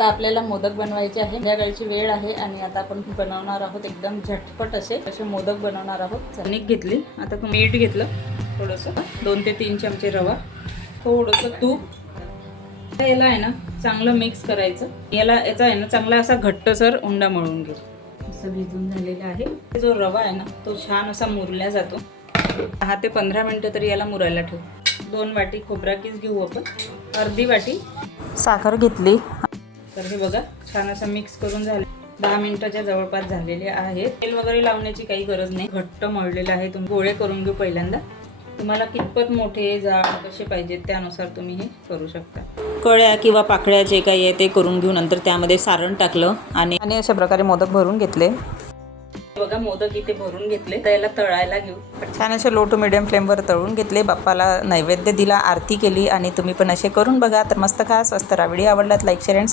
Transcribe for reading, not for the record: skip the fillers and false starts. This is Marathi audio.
आता आपल्याला मोदक बनवायचे आहे. संध्याकाळची वेळ आहे आणि आता आपण बनवणार आहोत एकदम झटपट असे मोदक बनवणार आहोत. कणिक घेतली, आता मीठ घेतलं थोडंसं, 2 ते 3 चमचे रवा, थोडंसं तूप. याला आहे ना चांगलं मिक्स करायचं. याचा आहे ना चांगला असा घट्टसर उंडा मळून घेऊ. असं भिजून झालेला आहे. जो रवा आहे ना तो छान असा मुरला जातो. 10 ते 15 मिनटं तरी याला मुरायला ठेवू. 2 वाटी खोबरा कीस घेऊ आपण, अर्धी वाटी साखर घेतली. तर हे बघा छान असं मिक्स करून झालं. 10 मिनिटाच्या जवळपास झालेले आहेत. तेल वगैरे लावण्याची काही गरज नाही, घट्ट मळलेलं आहे. तुम्ही गोळे करून घेऊ पहिल्यांदा. तुम्हाला कितपत मोठे जाड कसे पाहिजेत त्यानुसार तुम्ही हे करू शकता. कळ्या किंवा पाकळ्या जे काही आहे ते करून घेऊ. नंतर त्यामध्ये सारण टाकलं आणि अशा प्रकारे मोदक भरून घेतले. बघा मोदक इथे भरून घेतले. त्याला तळायला घेऊ. छान असे लो टू मिडियम फ्लेमवर तळून घेतले. बाप्पाला नैवेद्य दिला, आरती केली आणि तुम्ही पण असे करून बघा. तर मस्त खा, स्वस्त राहा. व्हिडिओ आवडलात लाईक शेअर अँड